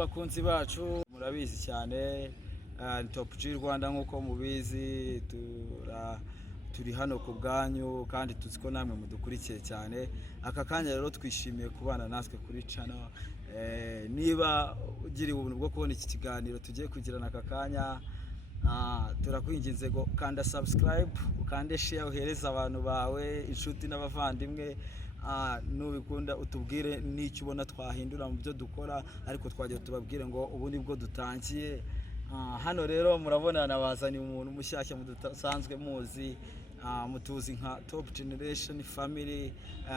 bakunzi bacu murabizi cyane Top G Rwanda nkuko mubizi turi hano ku bwanyu kandi tuziko namwe mudukurikiye cyane. Aka kanya rero twishimiye kubana natwe kuri channel. Niba ugiriye ubuntu bwo kubona iki kiganiro tugiye kugirana aka kanya, turakwinginze go kanda subscribe, ukande share, uhereza abantu bawe, inshuti n'abavandimwe. Nubikunda utubwire n'icyo ubona twahindura mu byo dukora, ariko twagiye tubabwire ngo ubu nibwo dutangiye. Hano rero murabona nabazani umuntu mushyashya mudasanzwe muzi, mutuzi nka Top Generation Family.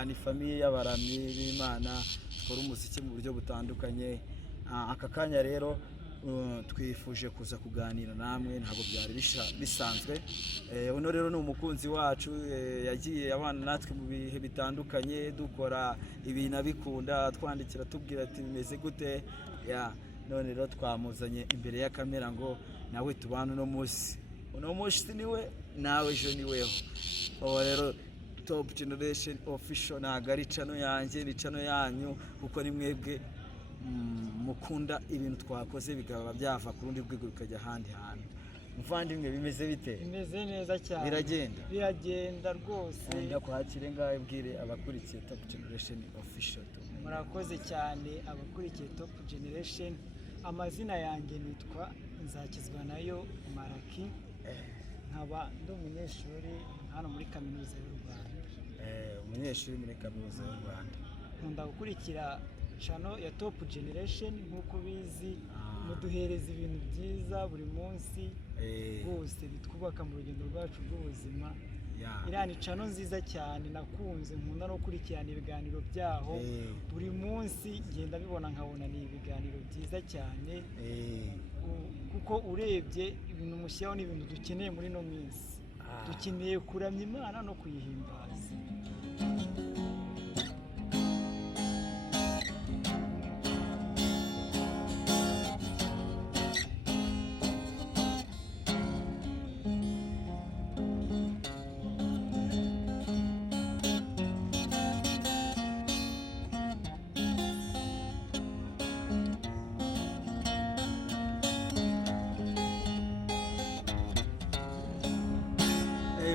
Ni family y'abaramyi b'Imana, dukora umuziki mu buryo butandukanye. Aka kanya rero twifuje kuza kuganira namwe, ntabwo byari bisanzwe. Uno rero ni umukunzi wacu, yagiye abana natwe mu bihe bitandukanye, dukora ibintu abikunda, twandikira tubwira ati bimeze gute. None rero twamuzanye imbere ya kamera ngo nawe tubane uno munsi niwe nawe ejo niweho. Rero Top Generation Official ntabwo ari channel yanjye, ni channel yanyu, kuko ni mwebwe mukunda ibintu twakoze bikaba byava ku rundi rwego bikajya ahandi hantu. Muvandimwe bimeze bite? Bimeze neza cyane. Biragenda rwose. Ndakwakire ngaho bwire abakurikiye Top Generation Official. Murakoze cyane abakurikiye Top Generation. Amazina yanjye nitwa Nzakizwanayo Maraki. Nkaba ndi umunyeshuri hano muri kaminuza y'u Rwanda. Umunyeshuri muri kaminuza y'u Rwanda. Nkunda gukurikira channel ya Top Generation nkuko bizi, muduhereza ibintu byiza buri munsi bose bitwubaka mu rugendo rwacu rw'ubuzima. Irani channel nziza cyane nakunze, nkunda no kurikirana ibiganiro byaho buri munsi, ngenda bibona nkabona ni ibiganiro byiza cyane. Kuko urebye ibintu mushyiraho ni ibintu dukeneye muri no minsi. Dukeneye kuramya Imana no kuyihimbaza.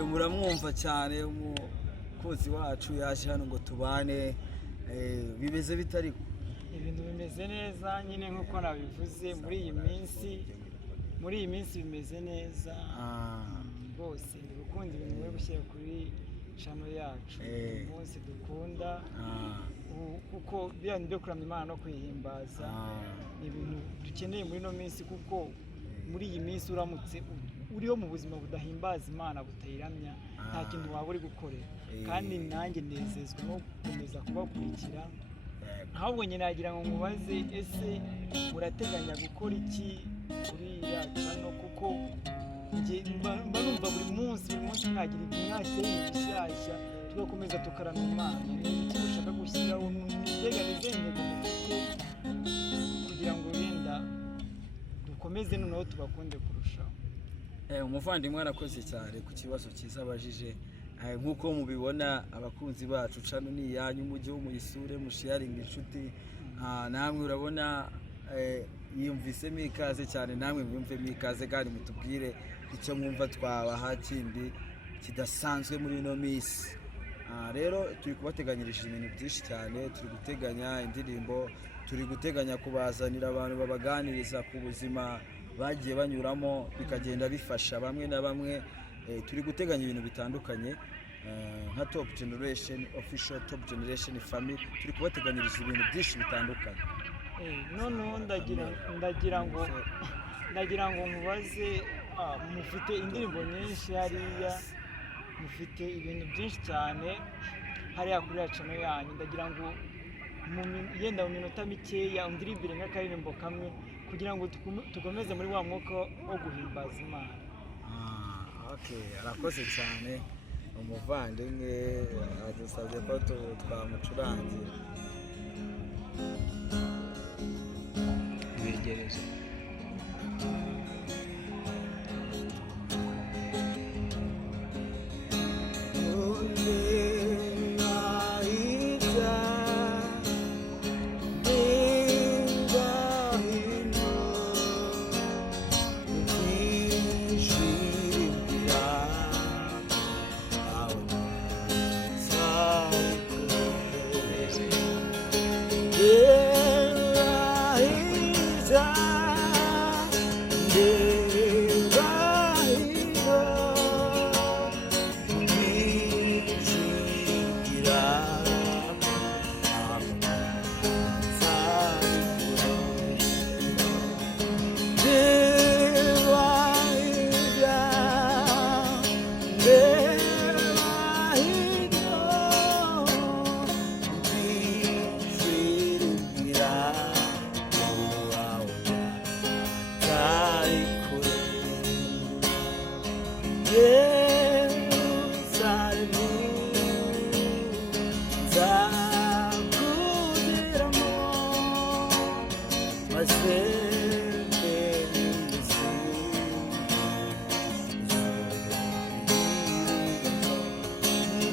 Muramwumva cyane umukozi wacu yaje hano ngo tubane. Bimeze bitari ibintu bimeze neza nyine nkuko nabivuze. Muri iyi minsi bimeze neza rwose. Ndikunda ibintu byo gushyira kuri channel yacu umunsi dukunda, kuko bya byo kuramya Imana no kwihimbaza ni ibintu dukeneye muri no minsi. Kuko muri iyi minsi uramutse uriho mu buzima budahimbaza Imana, butayiramya, nta kintu waba uri gukorera. Kandi nanjye nezezwa no gukomeza kubakurikira. Ahubwo nyine nagira ngo mubaze, ese murateganya gukora iki kuri ya channel? Kuko mba numva buri munsi mwagira ibintu bishyashya, tugakomeza tukaramya Imana. Iki mushaka gushyiraho muteganize intego mufite kugira ngo wenda dukomeze noneho tubakunde kurushaho. Umuvandimwe arakoze cyane ku kibazo cyiza abajije. Nkuko mubibona abakunzi bacu, channel ni yanyu, mujye muyisure, musharinga inshuti. Namwe urabona yumvisemo ikaze cyane, namwe mwumvemo ikaze kandi mutubwire icyo mwumva twabaha kindi kidasanzwe muri no miss. Rero turi kubateganyirije ibintu byinshi cyane. Turi guteganya indirimbo, turi guteganya kubazanira abantu babaganiriza ku buzima bagiye banyuramo, bikagenda bifasha bamwe na bamwe. Turi guteganya ibintu bitandukanye nka Top Generation Official, Top Generation Family. Turi kubateganyiriza ibintu byinshi bitandukanye. Noneho ndagira ngo mubaze, mufite indirimbo nyinshi hariya, mufite ibintu byinshi cyane hariya kuri ya channel yanyu. Ndagira ngo yenda mu minota mikeya undirimbire nk'akaririmbo kamwe kugira ngo tukomeze muri wa mwuka wo guhimbaza Imana. Arakoze cyane umuvandimwe, adusabye ko twamucurangira. Bigereze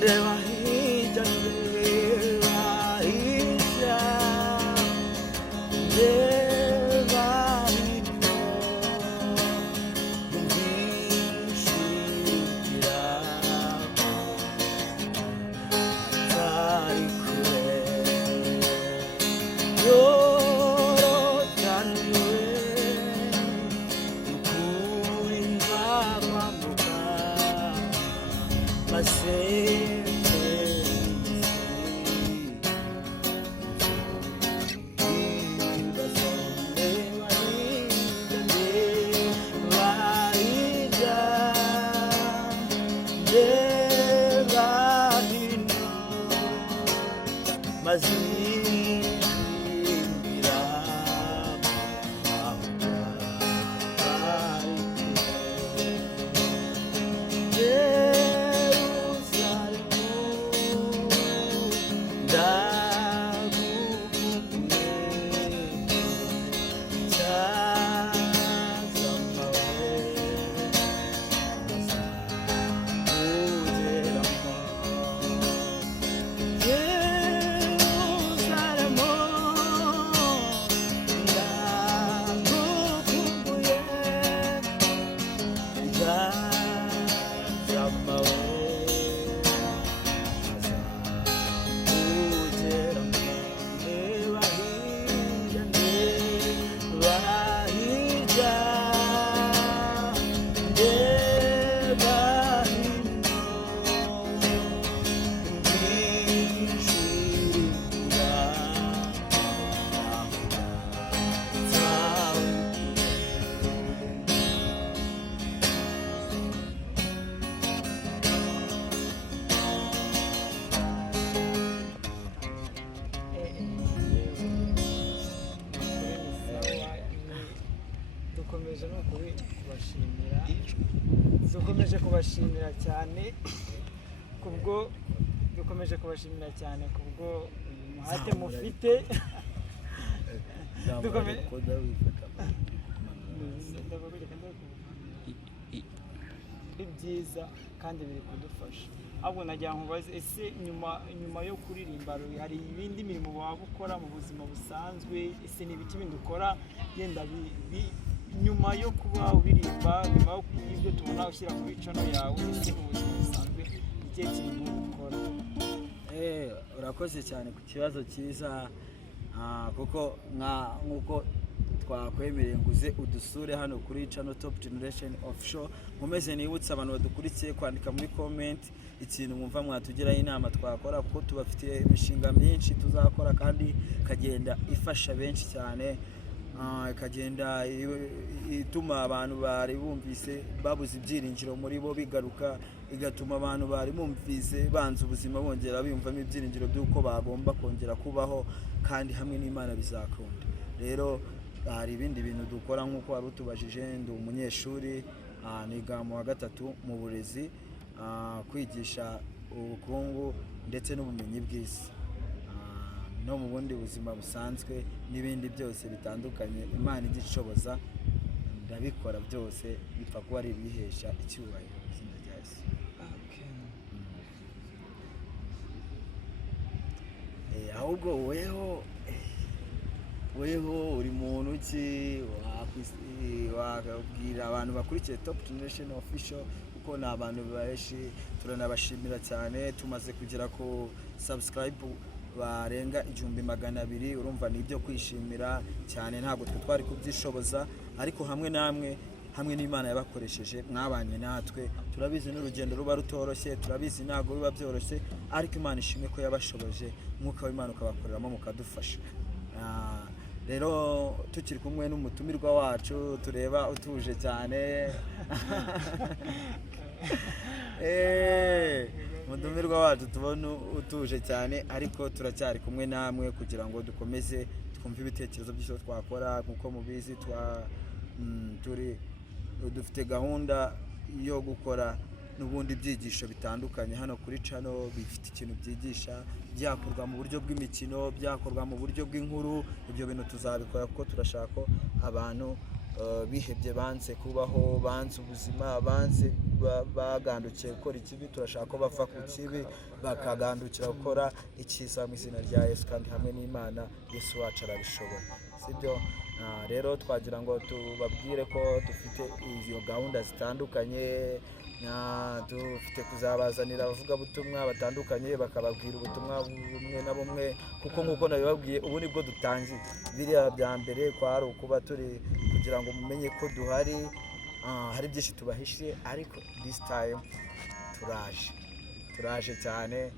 reba hirya reba hirya reba hino yumvishira atari kure yorotaniwe ukuri nzamwambuka maze dukomeje kubashimira cyane kubwo umuhate mufite byiza kandi biri kudufasha. ahubwo nagira ngo baze ese nyuma yo kuririmba hari ibindi mirimo waba ukora mu buzima busanzwe? Ese ni ibiki bindi ukora yenda nyuma yo kuba ubiririmba, nyuma y'ibyo tubona ushyira kuri channel yawe? Ese mu buzima busanzwe igihe kintu ukora? Urakoze cyane ku kibazo cyiza, kuko nk'uko twakwemereye nguze udusure hano kuri channel Top Generation Official. Nkomeze nibutsa abantu badukurikiye kwandika muri comment ikintu mwumva mwatugiraho inama twakora, kuko tubafitiye imishinga myinshi tuzakora kandi ikagenda ifasha benshi cyane, ikagenda ituma abantu bari bumvise babuze ibyiringiro muri bo bigaruka, igatuma abantu bari bumvise banze ubuzima bongera biyumvamo ibyiringiro by'uko bagomba kongera kubaho kandi hamwe n'Imana bizakunda. Rero hari ibindi bintu dukora nk'uko wari utubajije. Ndi umunyeshuri, niga mu wa gatatu mu burezi, kwigisha ubukungu ndetse n'ubumenyi bw'isi, no mu bundi buzima busanzwe n'ibindi byose bitandukanye Imana igishoboza ndabikora byose, bipfa kuba ari ibihesha icyubahiro izina rya Yesu. Ahubwo weho uri muntu ki wabwira abantu bakurikiye Top Generation Official? Kuko ni abantu benshi, turanabashimira cyane. Tumaze kugera ku subscribe barenga 200,000. urumva ni ibyo kwishimira cyane, ntabwo twari kubyishoboza, ariko hamwe n'Imana yabakoresheje, mwabanye natwe. Turabizi n'urugendo ruba rutoroshye, turabizi ntabwo biba byoroshye, ariko Imana ishimwe ko yabashoboje, mwuka w'Imana ukabakoreramo mukadufasha. Rero tukiri kumwe n'umutumirwa wacu tureba utuje cyane umutumirwa wacu tubona utuje cyane, ariko turacyari kumwe namwe kugira ngo dukomeze twumve ibitekerezo by'icyo twakora. Nkuko mubizi dufite gahunda yo gukora n'ubundi byigisho bitandukanye hano kuri channel, bifite ikintu byigisha, byakorwa mu buryo bw'imikino, byakorwa mu buryo bw'inkuru. Ibyo bintu tuzabikora kuko turashaka abantu bihebye, banze kubaho, banze ubuzima, banze bagandukiye gukora ikibi, turashaka ko bava ku kibi bakagandukira gukora icyiza mu izina rya Yesu, kandi hamwe n'Imana Yesu wacu arabishoboye, sibyo? Rero twagira ngo tubabwire ko dufite izo gahunda zitandukanye, dufite kuzabazanira abavugabutumwa batandukanye bakababwira ubutumwa bumwe na bumwe, kuko nk'uko nabibabwiye ubu nibwo dutangiye. Biriya bya mbere kwari ukuba turi kugira ngo mumenye ko duhari, hari byinshi tubahishiye, ariko this time turaje cyane.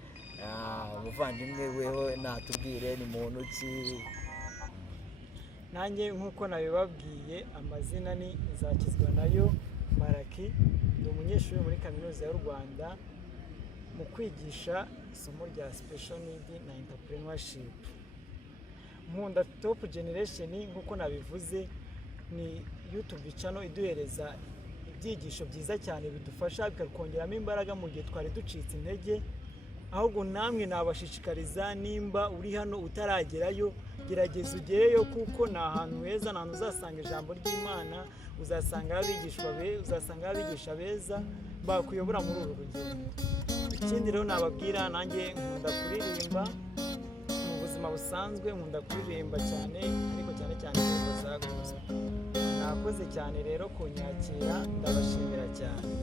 Umuvandimwe weho natubwire ni muntu ki? Nanjye nk'uko nabibabwiye, amazina ni Nzakizwanayo Maraki, ndi umunyeshuri muri kaminuza y'u Rwanda mu kwigisha isomo rya special need na entrepreneurship. Nkunda Top Generation nk'uko nabivuze, ni YouTube channel iduhereza ibyigisho byiza cyane bidufasha bikakongeramo imbaraga mu gihe twari ducitse intege. Ahubwo namwe nabashishikariza, nimba uri hano utaragerayo, gerageza ugereyo, kuko ni ahantu heza, ni ahantu uzasanga ijambo ry'Imana, uzasanga abigisha beza bakuyobora muri uru rugendo. Ikindi rero nababwira, nanjye nkunda kuririmba mu buzima busanzwe, nkunda kuririmba cyane, ariko cyane indirimbo za gospel. Nakoze cyane rero kunyakira, ndabashimira cyane.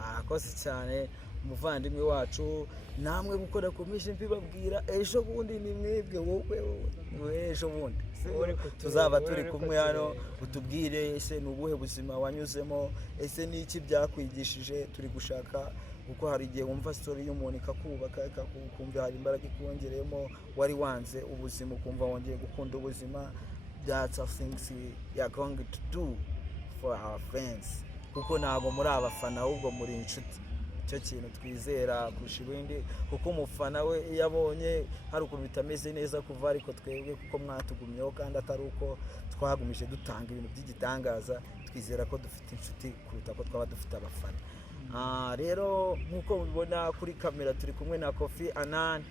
Arakoze cyane umuvandimwe wacu, namwe gukora komishe mbibabwira, ejo bundi ni mwebwe, wowe ejo bundi tuzaba turi kumwe hano, utubwire ese ni ubuhe buzima wanyuzemo, ese ni iki byakwigishije. Turi gushaka, kuko hari igihe wumva story y'umuntu ikakubaka, ukumva hari imbaraga ikongereyemo, wari wanze ubuzima ukumva wongeye gukunda ubuzima. That's a things we are going to do for our friends, kuko ntabwo muri abafana ahubwo muri inshuti. Icyo kintu twizera kurusha ibindi, kuko umufana we iyo abonye hari ukuntu bitameze neza kuva, ariko twebwe kuko mwatugumyeho kandi atari uko twagumije dutanga ibintu by'igitangaza, twizera ko dufite inshuti kuruta ko twaba dufite abafana. Rero nk'uko mubibona kuri kamera turi kumwe na Kofi Annan,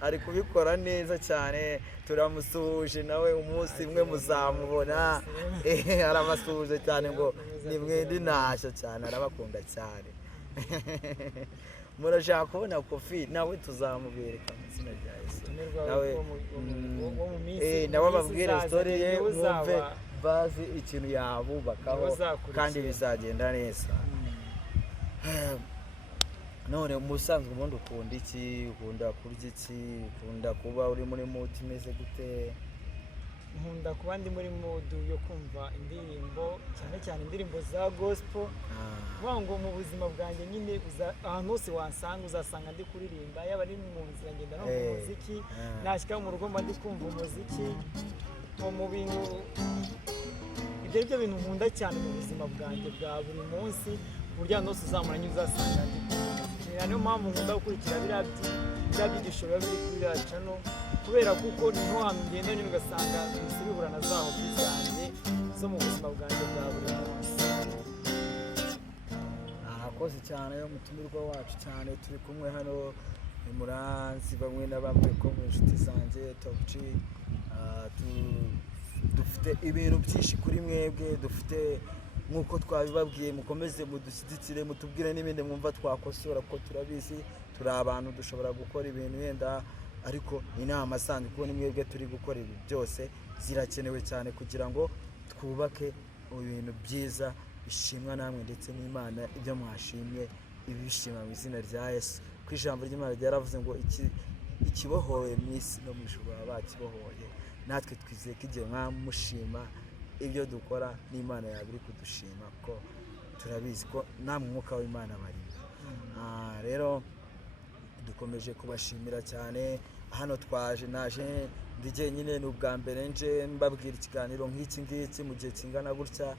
ari kubikora neza cyane, turamusuhuje nawe umunsi umwe muzamubona. Arabasuhuje cyane ngo ni mwende ntashya cyane, arabakunda cyane. Murashaka kubona Kofi nawe tuzamubereka mu izina rya Yesu, nawe babwire story ye, mwumve bazi ikintu yabubakaho kandi bizagenda neza. None musanzwe ubundi ukunda iki? Ukunda kurya iki? Ukunda kuba uri muri mood imeze gute? Nkunda kuba ndi muri mood yo kumva indirimbo, cyane indirimbo za gospel. Kuvuga ngo mu buzima bwanjye nyine ahantu hose wansanga uzasanga ndi kuririmba, yaba ari mu nzira ngenda no mu muziki, nashyika mu rugo mba ndi kumva umuziki. Mu bintu ibyo ari byo bintu nkunda cyane mu buzima bwanjye bwa buri munsi, ku buryo ahantu hose uzamuranye uzasanga ndi. Niyo mpamvu nkunda gukurikira biriya byigisho biba biri kuri iriya channel, kubera kuko niho hantu ngenda nyine ugasanga bihise bihura na za hobby zanjye zo mu buzima bwanjye bwa buri munsi. Arakoze cyane umutumirwa wacu cyane, turi kumwe hano ni Muranzi, bamwe na bamwe ko mu inshuti zanjye Top G. Dufite ibintu byinshi kuri mwebwe, dufite nk'uko twabibabwiye, mukomeze mudushyigikire, mutubwire n'ibindi mwumva twakosora, ko turabizi turi abantu dushobora gukora ibintu yenda, ariko inama sanzwe kuko ni mwebwe turi gukora ibi byose zirakenewe cyane kugira ngo twubake ibintu byiza bishimwa namwe ndetse n'Imana. Ibyo mwashimye ibishima mu izina rya Yesu, ku ijambo ry'Imana ryaravuze ngo ikibohoye mu isi no mu ijuru baba bakibohoye. Natwe twizeye ko igihe mwamushima ibyo dukora n'Imana yabiri kudushima, ko turabizi ko namwe umwuka w'Imana bari. Rero dukomeje kubashimira cyane. Hano naje ndi jyenyine, ni ubwa mbere nje mbabwira ikiganiro nk'iki ngiki mu gihe kingana gutya,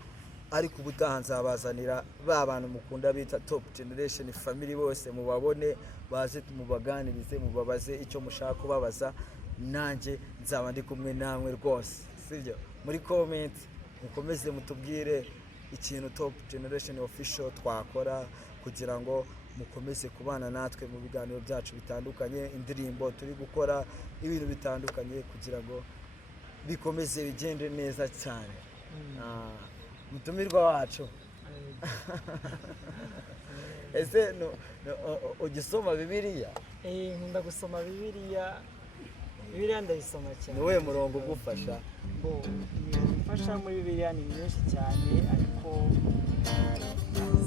ariko ubutaha nzabazanira ba bantu mukunda bita Top Generation family, bose mubabone, baze mubaganirize, mubabaze icyo mushaka kubabaza, nanjye nzaba ndi kumwe namwe rwose, sibyo? Muri comment mukomeze mutubwire ikintu Top Generation Official twakora kugira ngo mukomeze kubana natwe mu biganiro byacu bitandukanye, indirimbo turi gukora, ibintu bitandukanye, kugira ngo bikomeze bigende neza cyane. mutumirwa wacu. Ese ugisoma Bibiliya? Nkunda gusoma Bibiliya ndayisoma cyane. Ni wowe murongo ugufasha? Mfasha muri Bibiliya ni myinshi cyane, ariko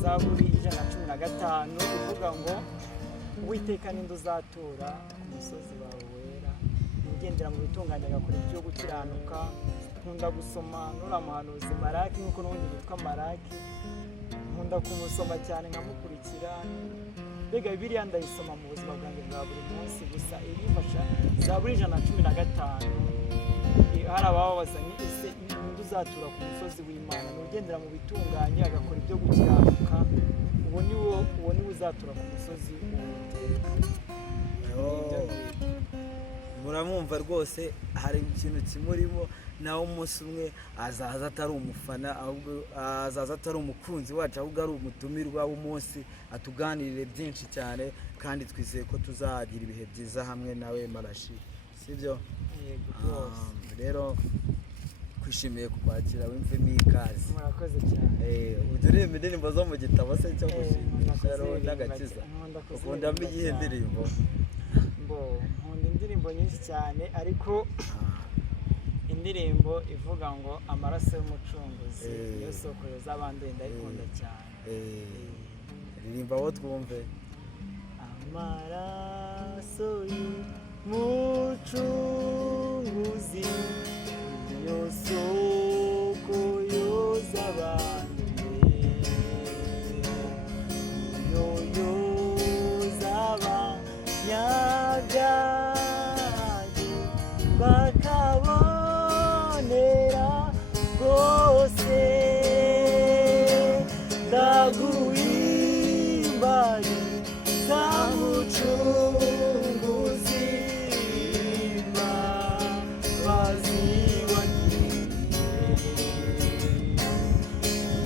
Zaburi 115 ivuga ngo Uwiteka ninde uzatura ku musozi wawe wera, ugendera mu bitunganye agakora ibyo gukiranuka. Nkunda gusoma nura muhanuzi Maraki, nkuko n'ubundi yitwa Maraki, nkunda kumusoma cyane nkamukurikira. Mbega Bibiliya ndayisoma mu buzima bwanjye bwa buri munsi, gusa irifasha. Zaburi 115 hari abababaza ni ese ninde uzatura ku musozi w'Imana, ugendera mu bitunganye agakora ibyo gukiranuka, uwo ni uzatura ku musozi w'Uwiteka. Muramwumva rwose, hari ikintu kimurimo. Nawe umunsi umwe azaza atari umufana, ahubwo azaza atari umukunzi wacu, ahubwo ari umutumirwa w'umunsi, atuganirire byinshi cyane, kandi twizeye ko tuzagira ibihe byiza hamwe nawe Marashi, sibyo? Rero twishimiye kukwakira, wimvemo ikaze. Murakoze cyane. Uririmba indirimbo zo mu gitabo se cyo gushimisha n'agakiza? Ukundamo iyihe ndirimbo? Nkunda indirimbo nyinshi cyane, ariko indirimbo ivuga ngo amaraso y'umucunguzi niyo soko yoza abanduye ndayikunda cyane. Ririmba aho twumve. Amaraso y'umucunguzi niyo soko yoza abanduye, niyo yoza abanyabyaha bakabonera rwose. Ndaguhimbariza mucunguzi, imbabazi wangiriye,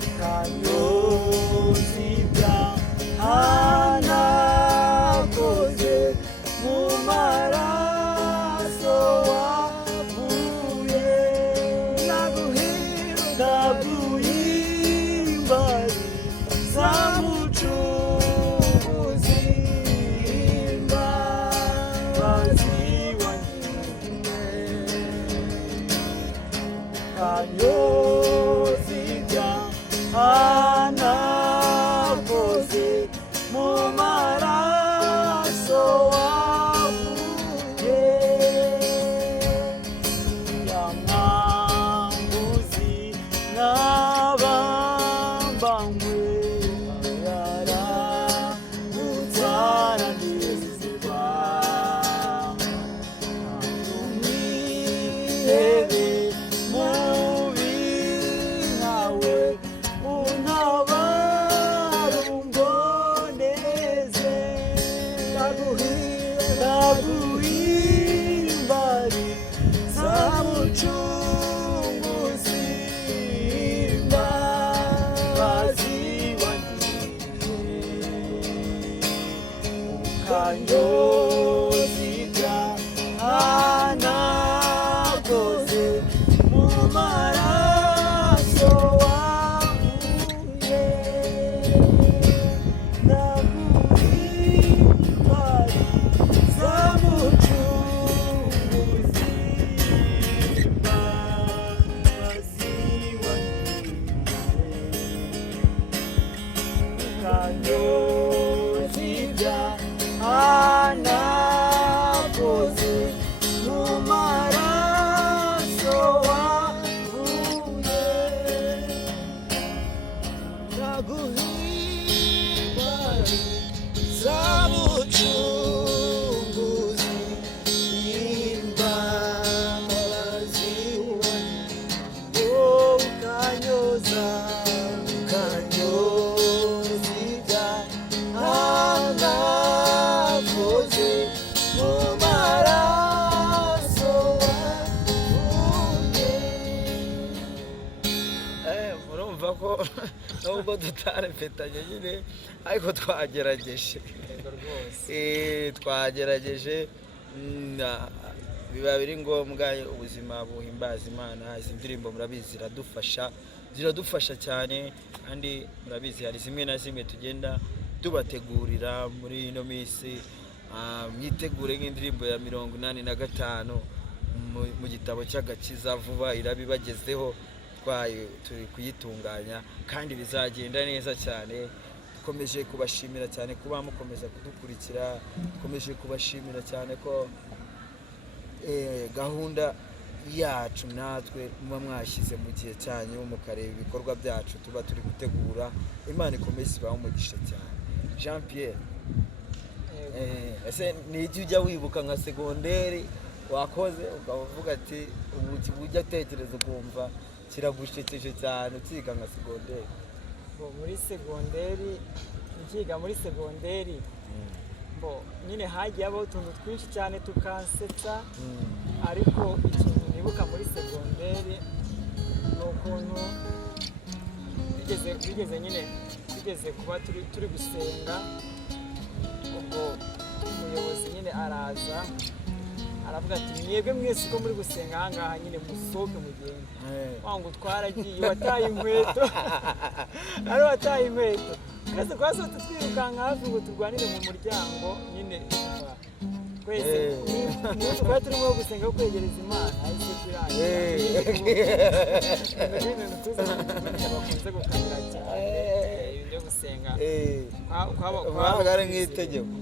ukanyoza ibyaha nakoze mu maraso wavuye. Ndaguhimbariza mucunguzi, imbabazi wangiriye, ukanyoza ibyaha nakoze mu maraso wavuye. Yamwambuzi n'abambanywe yaragutananizwa, umwihebe mubi nkawe untabara umboneze. Ndaguhimbariza mucunguzi, imbabazi wangiriye, ukanyoza ibyaha nakoze mu maraso wavuye. Ndaguhimbariza mucunguzi, imbabazi wangiriye, ukanyoza ibyaha nakoze mu maraso wavuye. Ndaguhimbariza mucunguzi, imbabazi wangiriye, ukanyoza ibyaha nakoze mu maraso wavuye. Murumva ko nubwo tutarepetanye nyine, ariko twagerageje. Twagerageje. Biba biri ngombwa, ubuzima buhimbaza Imana. Izi ndirimbo murabizi ziradufasha ziradufasha cyane kandi murabizi hari zimwe na zimwe tugenda tubategurira muri ino minsi. Mwitegure nk'indirimbo ya 85 mu gitabo cy'agakiza vuba irabibagezeho, turi kuyitunganya kandi bizagenda neza cyane. Dukomeje kubashimira cyane kuba mukomeza kudukurikira, dukomeje kubashimira cyane ko gahunda yacu natwe muba mwashyize mu gihe cyanyu mukareba ibikorwa byacu tuba turi gutegura. Imana ikomeze ibahe umugisha cyane. Jean Pierre, ese nijye ujya wibuka nka segonderi wakoze ukavuga ati ubu ujya atekereza ukumva kiragushekeje cyane ukiga nka segonderi? Muri segonderi nkiga muri segonderi nyine hagiye habaho utuntu twinshi cyane tukansetsa, ariko ikintu nibuka muri segonderi ni ukuntu bigeze kuba turi gusenga, ubwo umuyobozi nyine araza aravuga ati mwebwe mwese uko muri gusenga ahangaha nyine musohoke mugende. Wangu twaragiye wataye inkweto ari wataye inkweto twese twasohotse twirukanka hafi ngo turwanire mu muryango nyine twese niyo twari turimo gusenga kwegereza Imana ahise turangira ibintu bakunze gukanira cyane ibintu byo gusenga kwabagare nk'itegeko.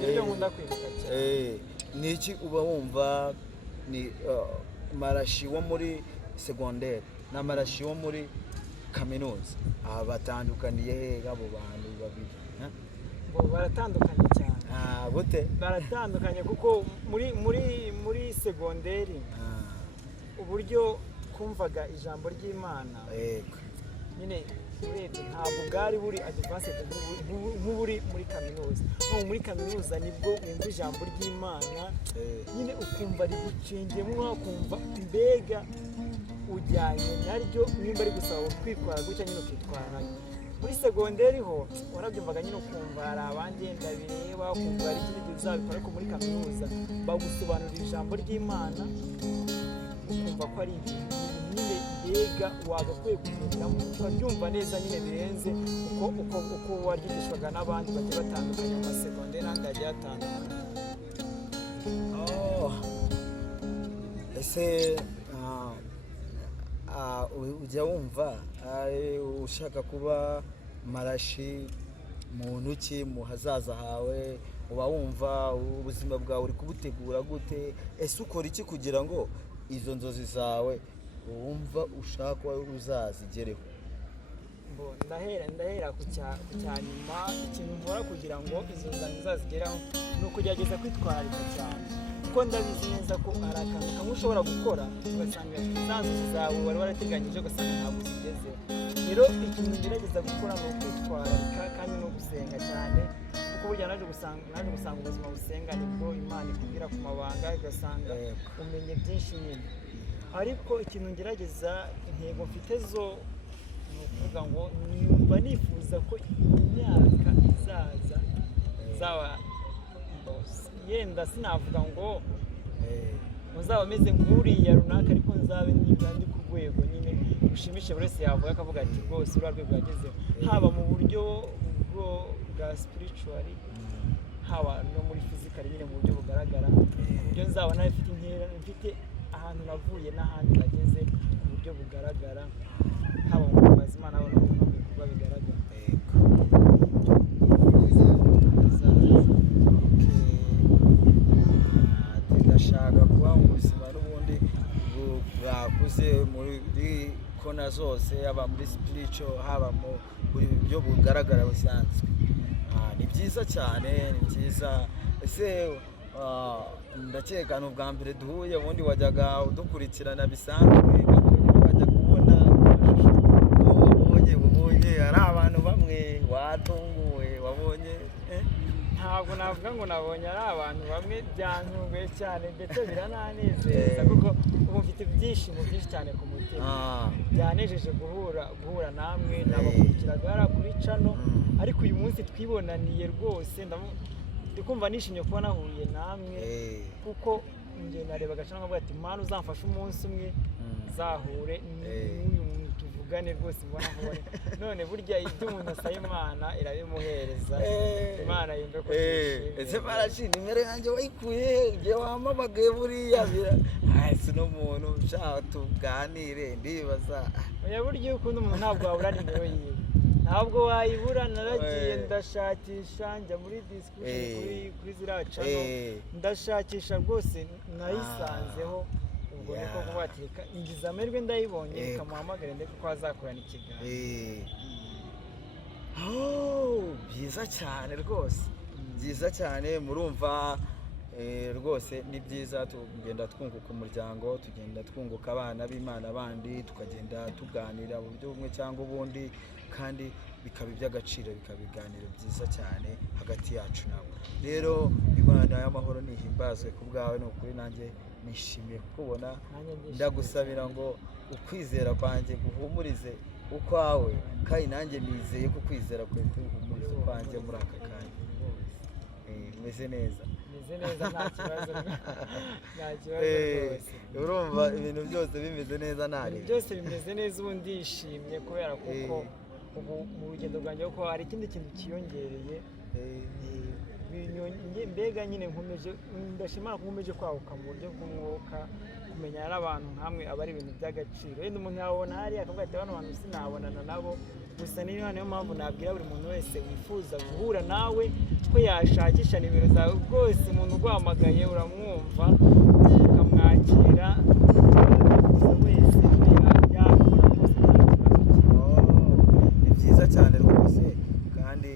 Nibyo nkunda kwibuka cyane. Niki uba wumva ni marashi wo muri segonderi n'amarashi wo muri kaminuza batandukaniye he abo bantu babiri? Baratandukanye cyane. Gute? Baratandukanye kuko muri segonderi uburyo twumvaga ijambo ry'Imana nyine urebye ntabwo bwari buri advanced nk'uburi muri kaminuza. No muri kaminuza nibwo wumva ijambo ry'Imana nyine ukumva rigucengemo, ukumva mbega ujyanye naryo, nimba ari gusaba kwitwara gutya nyine ukitwara naryo. Muri segonderi ho warabyumvaga nyine ukumva hari abandi ndabireba, ukumva hari ikindi gihe uzabikora, ariko muri kaminuza bagusobanurira ijambo ry'Imana ukumva ko ari ibintu nyine mbega wagakwiye kugenderamo, ukabyumva neza nyine birenze uko waryigishwaga n'abandi bagiye batandukanye mu masegonderi n'andi agiye atandukanye. Ese ujya wumva ushaka kuba marashi muntu ki mu hazaza hawe? Uba wumva ubuzima bwawe uri kubutegura gute? Ese ukora iki kugira ngo izo nzozi zawe wumva ushaka uzazigereho? Ndahera ku cyanyuma. Ikintu nkora kugira ngo izo nzozi nzazigeraho ni ukugerageza kwitwararika cyane, kuko ndabizi neza ko hari akantu kamwe ushobora gukora ugasanga za nzozi zawe wari warateganyije ugasanga ntabwo uzigezeho. Rero ikintu ngerageza gukora ni ukwitwararika kandi no gusenga cyane, kuko burya naje gusanga ubuzima busenga nibwo Imana ikubwira ku mabanga, ugasanga umenye byinshi nyine. Ariko ikintu ngerageza, intego mfite zo ni ukuvuga ngo nyumva nifuza ko imyaka izaza zaba yenda sinavuga ngo muzaba ameze nk'uriya runaka, ariko nzabe nibura ndi ku rwego nyine rushimishe buri wese yavuga akavuga ati rwose uriya rwego yagezeho, haba mu buryo bwa spiritually, haba no muri physical nyine mu buryo bugaragara, ku buryo nzaba nawe mfite ahantu navuye n'ahandi nageze ku buryo bugaragara, haba mu kubaza Imana haba no mu bikorwa bigaragara. Ndashaka kuba mu buzima n'ubundi bwakuze muri kona zose, haba muri spiritual, haba mu buryo bugaragara busanzwe. Ni byiza cyane, ni byiza. Ese ndakeka n'ubwa mbere duhuye, ubundi wajyaga udukurikirana bisanzwe, wajya kubona ubonye hari abantu bamwe watunguwe wabonye? Ntabwo navuga ngo nabonye ari abantu bamwe, byantunguye cyane ndetse birananezeza, kuko ubu mfite ibyishimo byinshi cyane ku mutima. Byanejeje guhura namwe, nabakurikiraga kuri channel, ariko uyu munsi twibonaniye rwose ndikumva nishimye kuba nahuye namwe, kuko njye narebaga cyangwa nkavuga ati Mana uzamfashe umunsi umwe nzahure n'uyu muntu tuvugane rwose mbona nkubone none burya ibyo umuntu asaba Imana irabimuhereza Imana yumve ko ese barashini nimero yanjye wayikuye igihe wampamagaye buriya hasi n'umuntu ushaka tuganire ndibaza oya burya ukunda umuntu ntabwo wabura nimero yiwe ntabwo wayibura naragiye ndashakisha njya muri discussion kuri ziriya channel ndashakisha rwose nayisanzeho ubwo niko kuvuga ati ingiza amahirwe ndayibonye bikamuhamagara ndetse ko azakorana ikiganiro byiza cyane rwose byiza cyane murumva rwose ni byiza tugenda twunguka umuryango tugenda twunguka abana b'Imana bandi tukagenda tuganira mu buryo bumwe cyangwa ubundi kandi bikaba iby'agaciro bikaba ibiganiro byiza cyane hagati yacu nabo rero Imana y'amahoro nihimbazwe ku bwawe no kuri nanjye nishimiye kukubona ndagusabira ngo ukwizera kwanjye guhumurize ukwawe kandi nanjye nizeye ko kwizera kwe guhumuriza kwanjye muri aka kanya meze neza nta kibazo rwose urumva ibintu byose bimeze neza ntari byose bimeze neza ubu ndishimye kubera kuko ubu mu rugendo rwanjye kuko hari ikindi kintu kiyongereye mbega nyine ndashimira ko nkomeje kwaguka mu buryo bw'umwuka kumenyana n'abantu nkamwe aba ari ibintu by'agaciro wenda umuntu yabona hariya akavuga ati bano bantu sinabonana nabo gusa niyo mpamvu nabwira buri muntu wese wifuza guhura nawe ko yashakisha nimero zawe rwose umuntu uguhamagaye uramwumva ukamwakira wese yakora rwose ni byiza cyane rwose kandi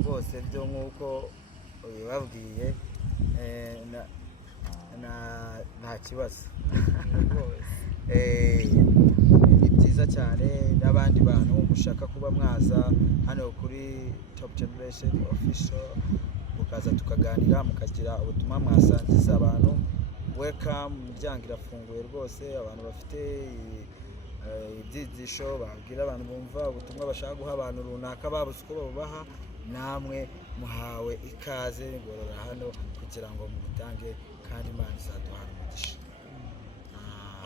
rwose byo nk'uko ubibabwiye nta kibazo ni byiza cyane n'abandi bantu mushaka kuba mwaza hano kuri Top Generation Official mukaza tukaganira mukagira ubutumwa mwasangiza abantu welcome imiryango irafunguye rwose abantu bafite ibyigisho babwira abantu bumva ubutumwa bashaka guha abantu runaka babuze uko babubaha namwe muhawe ikaze ngorora hano kugira ngo mubutange kandi Imana izaduhana umugisha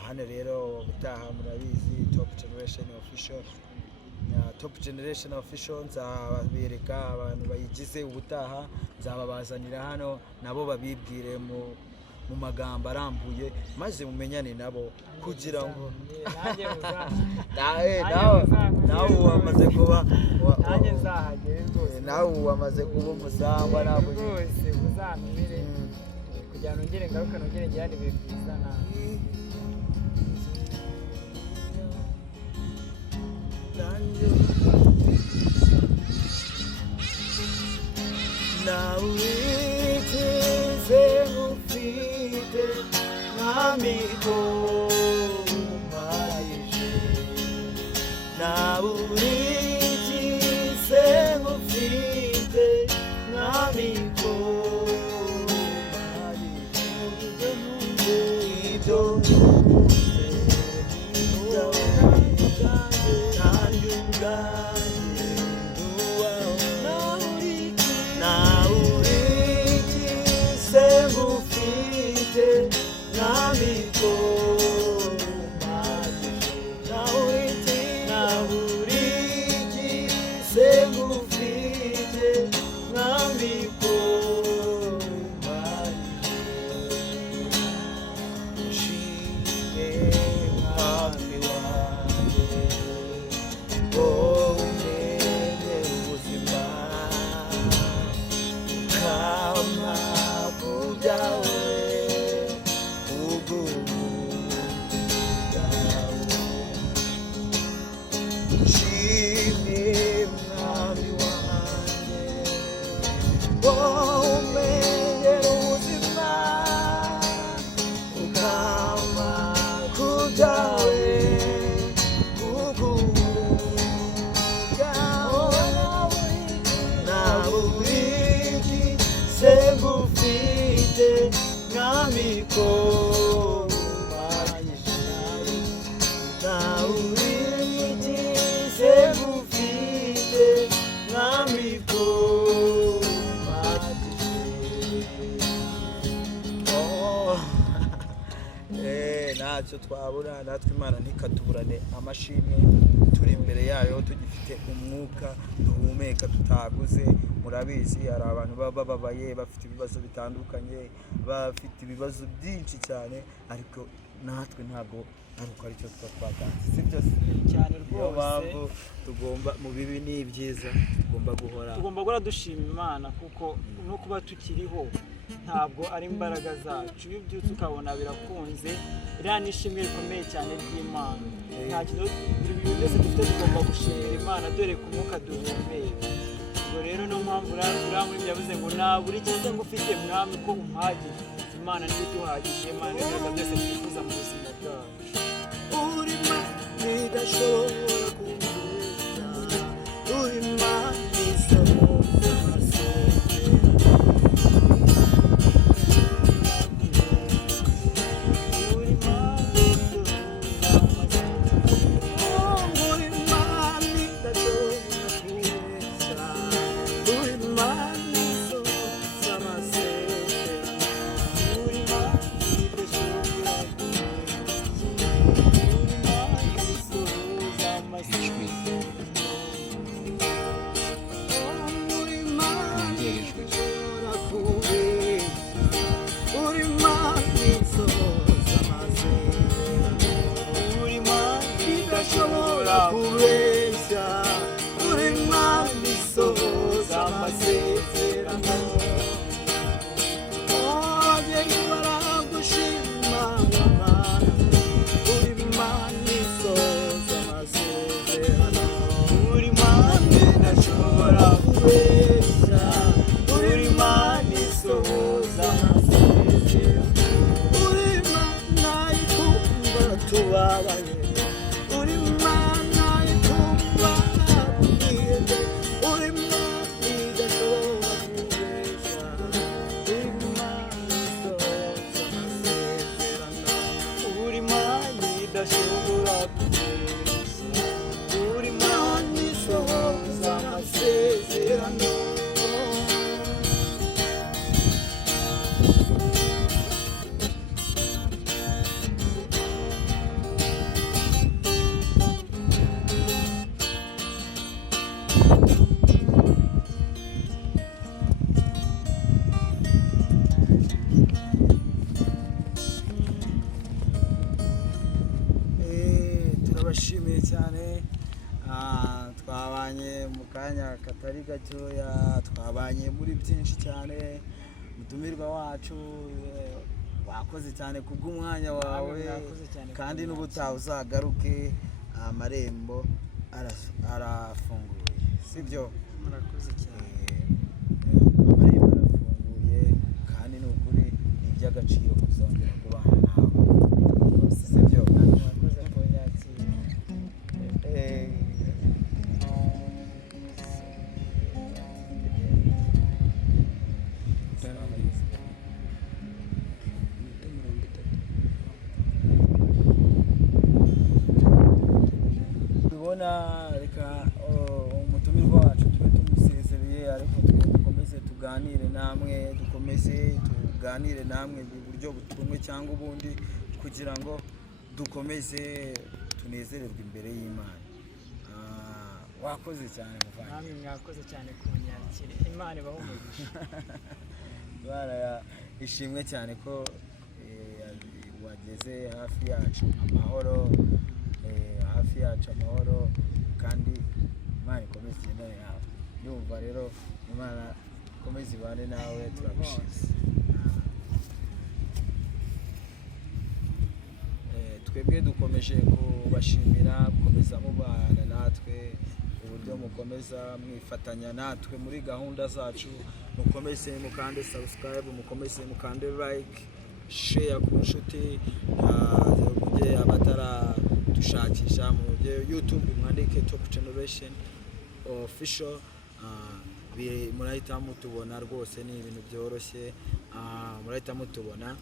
hano rero ubutaha murabizi Top Generation Official nzabereka abantu bayigize ubutaha nzababazanira hano nabo babibwire mu magambo arambuye maze mumenyane nabo kugira ngo nawe wamaze kuba nawe wamaze kuba umusangwa ntabwo rwose muzamire kugira ngo nongere ngaruka nongere njyane ibihe byiza nawe wigeze ufite nk'amigo umarije nawe wigeze ufite nk'amigo umarije ibyo ntuze n'ibyawe kandi ubwanjye n'uwawe nawe urigise ngufite nk'amigo umarije nawe urigise ngufite nk'amigo umarije nshimye mwami wanjye wowe umenye ubuzima kama kubyawe ubw'ubwawe nshimye mwami wanjye wowe umenye ubuzima ukama kubyawe Namiko nauriti segufite namiko ntacyo twabura, natwe Imana ntikatuburane amashimwe turi imbere yayo tugifite umwuka duhumeka tutaguze. Murabizi hari abantu baba babaye bafite ibibazo bitandukanye, bafite ibibazo byinshi cyane, ariko natwe ntabwo aruko aricyo twatanze, sibyo cyane niyo rwose. mpamvu tugomba mu bibi n'ibyiza tugomba guhora dushima Imana, kuko no kuba tukiriho ntabwo ari imbaraga zacu. Iyo ubyutse ukabona birakunze, iriya ni ishimwe rikomeye cyane ry'Imana. Nta kintu, ibintu byose dufite tugomba gushimira Imana dore ku mwuka duhumeka. Ubwo rero niyo mpamvu uriya muri yavuze ngo nabura ikize ngo ufite mwami ko umpagije. Imana niyo iduhagije, Imana niyo iduha byose twifuza mu buzima bwacu. uri Imana idashobora kubeshya, uri Imana isohoza amasezerano. Uri Imana isohoza amasezerano. Uri Imana idashobora kubeshya, uri Imana isohoza amasezerano. Uri Imana idashobora kubeshya, uri Imana isohoza amasezerano. Uri Imana idashobora kubeshya, uri Imana isohoza amasezerano. Uri Imana idashobora kubeshya, uri Imana isohoza amasezerano. Ababyeyi baragushima Mana, uri Imana isohoza amasezerano. uri Imana idashobora kubeshya, uri Imana isohoza amasezerano. uri Imana ikumva tubabaye, uri Imana ikumva twihebye, uri Imana idashobora kubeshya, uri Imana isohoza amasezerano. Uri Imana idashobora kubeshya, uri Imana isohoza amasezerano. turabashimiye cyane. Twabanye mu kanya katari gatoya, twabanye muri byinshi cyane. Mutumirwa wacu wakoze cyane kubw'umwanya wawe, Mwakoze cyane kandi kunyakira. n'ubutaha uzagaruke, amarembo arafunguye, sibyo? Murakoze cyane. Amarembo arafunguye, kandi ni ukuri ni iby'agaciro kuzongera kubana nawe, sibyo? Murakoze kunyakira. Tubona reka umutumirwa wacu tube tumusezereye, ariko twe dukomeze tuganire namwe, tuganire namwe mu buryo bumwe cyangwa ubundi, kugira ngo dukomeze tunezererwe imbere y'Imana. Wakoze cyane muvandimwe. Namwe mwakoze cyane kunyakira. Imana ibahe umugisha. Ishimwe cyane ko wageze hafi yacu amahoro, kandi Imana ikomeze igendane nawe. Ndumva rero Imana ikomeze ibane nawe, turagushimiye. Twebwe dukomeje kubashimira gukomeza mubana natwe, uburyo mukomeza mwifatanya natwe muri gahunda zacu. Mukomeze mukande subscribe, mukomeze mukande like, share ku nshuti, mujye abatara dushakisha mu YouTube mwandike Top Generation Official, murahita mutubona rwose, ni ibintu byoroshye, murahita mutubona.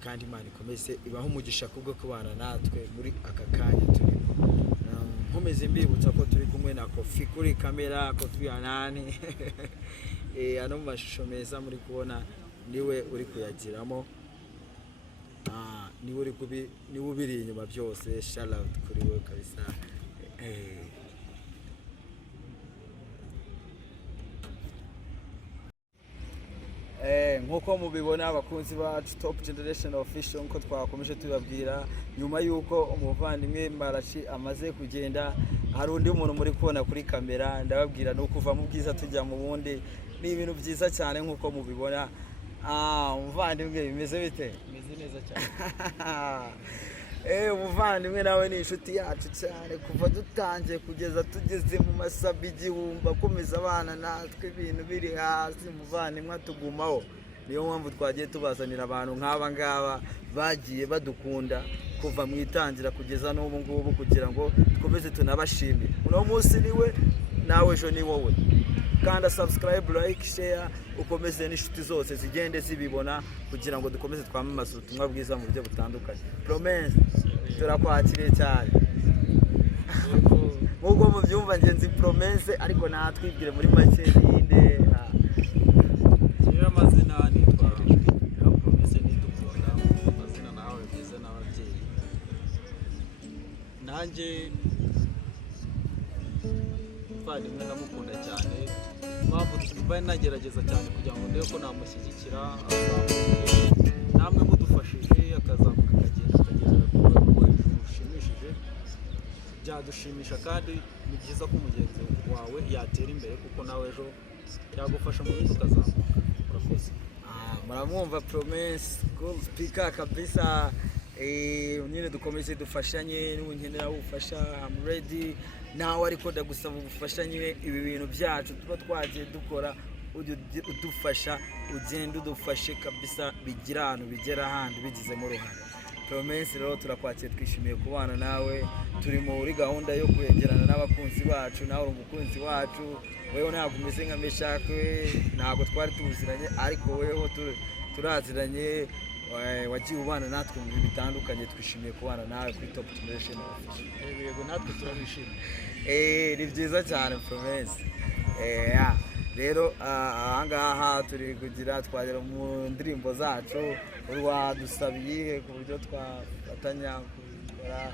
Kandi Imana ikomeze ibaho umugisha kubwo kubana natwe muri aka kanya turimo. Nkomeze mbibutsa ko turi kumwe na Kofi kuri kamera, Kofi Anani. Ano mashusho meza muri kubona niwe uri kuyagiramo. niwe ubiri inyuma byose. Shout out kuri we kabisa. Nk'uko mubibona abakunzi bacu Top Generation Official, nko twakomeje tubabwira, nyuma y'uko umuvandimwe Mbarashi amaze kugenda, hari undi muntu muri kubona kuri kamera. Ndababwira no kuva mu bwiza tujya mu bundi, ni ibintu byiza cyane nk'uko mubibona. Umuvandimwe bimeze bite? Bimeze neza cyane. Umuvandimwe nawe ni inshuti yacu cyane, kuva dutangiye kugeza tugeze mu masabi igihumbi, akomeza abana natwe, ibintu biri hasi, umuvandimwe atugumaho. Niyo mpamvu twagiye tubazanira abantu nk'aba ngaba bagiye badukunda kuva mu itangira kugeza n'ubu ngubu, kugira ngo dukomeze tunabashimire. Uno munsi niwe, nawe ejo ni wowe. Kanda subscribe, like, share, ukomeze n'inshuti zose zigende zibibona, kugira ngo dukomeze twamamaze ubutumwa bwiza mu buryo butandukanye. Promesse, turakwakiriye cyane. Nk'uko mubyumva ngenzi Promesse, ariko natwibwire muri make yinde. Rero amazina nitwa Promesse Nidukunda, amazina nawe byiza n'ababyeyi. Nanjye muvandimwe ndamukunda cyane, mpamvu mba nagerageza cyane kugira ngo ndebe ko namushyigikira, azamuke namwe mudufashije akazamuka akagenda ku rwego rwo hejuru rushimishije, byadushimisha. Kandi ni byiza ko mugenzi wawe yatera imbere, kuko nawe ejo yagufasha mu bindi ukazamuka. Urakoze. Muramwumva Promesse, good speaker kabisa. Nyine dukomeje dufashanye, n'unkenera ubufasha, I'm ready. Nawe ariko ndagusaba ubufasha, nyine ibi bintu byacu tuba twagiye dukora, udufasha, ugenda udufashe kabisa, bigira ahantu bigera ahandi bigizemo uruhare. Promesse rero turakwakira, twishimiye kubana nawe, turi muri gahunda yo kwegerana n'abakunzi bacu. Nawe uri umukunzi wacu, wewe ntabwo umeze nka Meshake, ntabwo twari tuziranye, ariko wewe turaziranye, wagiye ubana natwe mu bintu bitandukanye. Twishimiye kubana nawe kuri Top Generation Official. Yego, natwe turabishimiye. Ni byiza cyane Promesse. Rero ahangaha turi kugira twagera mu ndirimbo zacu, urwadusabiye ku buryo twafatanya gukora,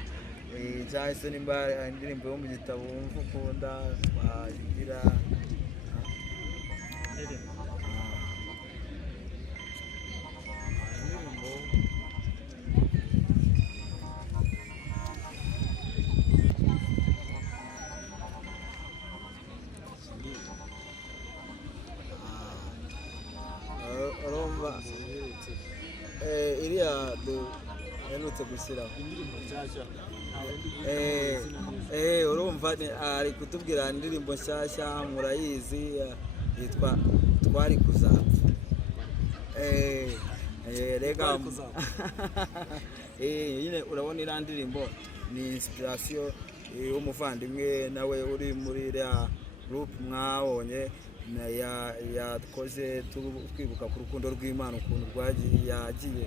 cyangwa se nimba indirimbo yo mu gitabo wumva ukunda twagira. Iriya duherutse gushyiraho Indirimbo nshyashya urumva ari kutubwira indirimbo nshyashya, murayizi, yitwa Twari Kuzapfa. Rega nyine urabona iriya ndirimbo ni inspiration y'umuvandimwe nawe uri muri iriya group mwabonye, yakoze twibuka ku rukundo rw'Imana, ukuntu yagiye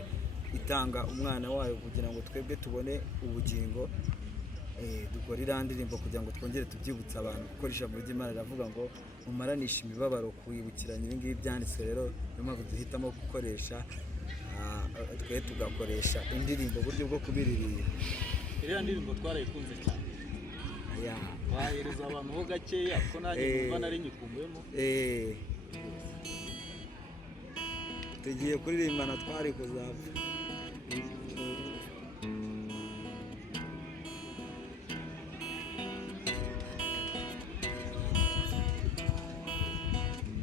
itanga umwana wayo kugira ngo twebwe tubone ubugingo. Dukora iriya ndirimbo kugira ngo twongere tubyibutse abantu, kuko ijambo ry'Imana riravuga ngo mumaranishe imibabaro, kwibukiranya ibi ngibi byanditswe. Rero niyo mpamvu duhitamo gukoresha, twe tugakoresha indirimbo, uburyo bwo kubiririmba. Iriya ndirimbo twarayikunze cyane, wahereza abantu ho gakeya, kuko nanjye numva nari nyikumbuyemo. Tugiye kuririmbana Twari Kuzapfa.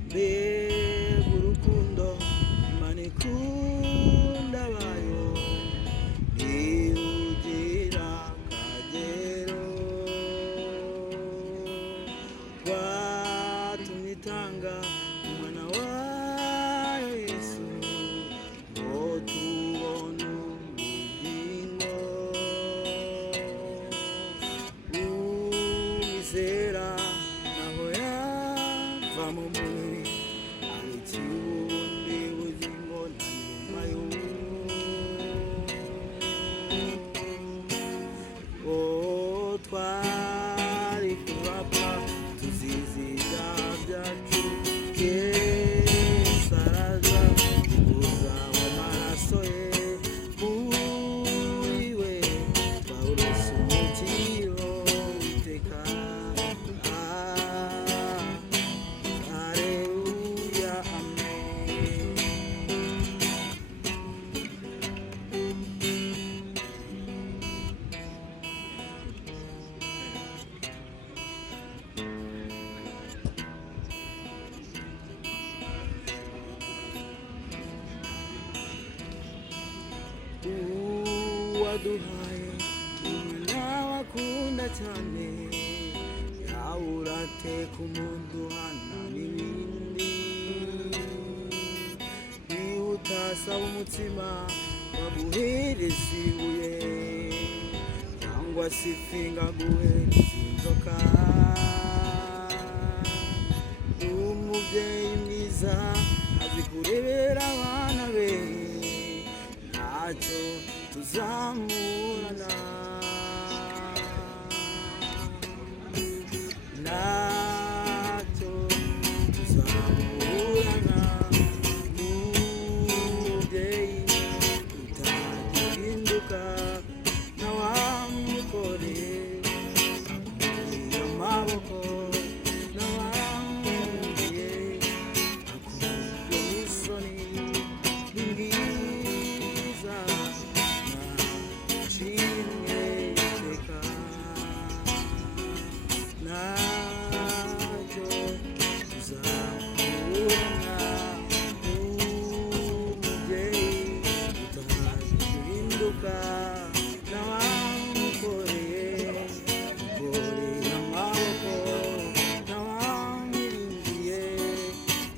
Mbega urukundo Imana ikunda abayo, ntirugira akagero, rwatumye itanga umwana wayo Yesu, ngo tubone ubugingo. Uwizera naho yava mu mubiri, ahikiye ubundi bugingo na nyuma twari kuzapfa, tuzize ibyaha byacu, Yesu araza, kuza mu maraso ye, waduhaye nawe akunda cyane yawe urateka umuntu hana n'ibindi niba utasaba umutsima baguhereza ibuye cyangwa se ifi ngaguhereza inzoka umubyeyi mwiza azi kurebera abana be ntacyo tuzamurana ntacyo tuzamurana n'umubyeyi utagihinduka n'awamukoreye akurira amaboko n'awamwumviye akurwa n'isoni n'ubwiza nashimwe iteka ntacyo tuzakubona n'umubyeyi utagihinduka n'awamukoreye ukoreye amaboko n'awamwiringiye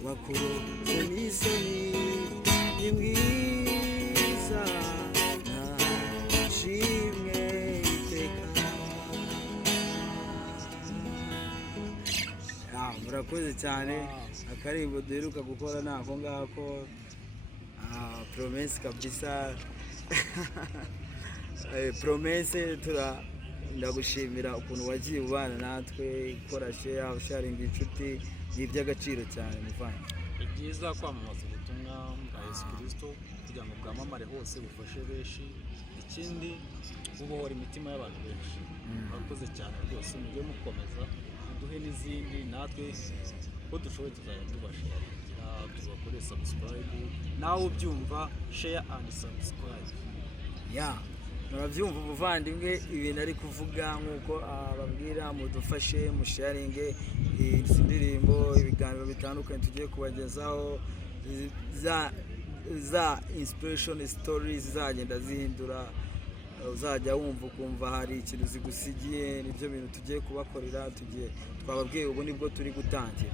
wakurutse n'isoni ni mwiza nashimwe iteka. Murakoze cyane akaririmbo duheruka gukora ni ako ngako promesse kabisa promesse ndagushimira ukuntu wagiye ubana natwe ukora share usharinga inshuti ni iby'agaciro cyane muvanye. ni byiza kwamamaza ubutumwa bwa Yesu Kristo kugira ngo bwamamare hose bufashe benshi, ikindi bubohora imitima y'abantu benshi. Murakoze cyane rwose, mujye mukomeza duhe n'izindi, natwe ko dushoboye tuzajya tubasharingira, tubakore subscribe, nawe ubyumva share and subscribe. Murabyumva umuvandimwe ibintu ari kuvuga nk'uko ababwira mudufashe musharinge izi ndirimbo, ibiganiro bitandukanye tugiye kubagezaho, za inspiration stories zagenda zihindura, uzajya wumva ukumva hari ikintu zigusigiye, nibyo bintu tugiye kubakorera. Twababwiye ubu nibwo turi gutangira,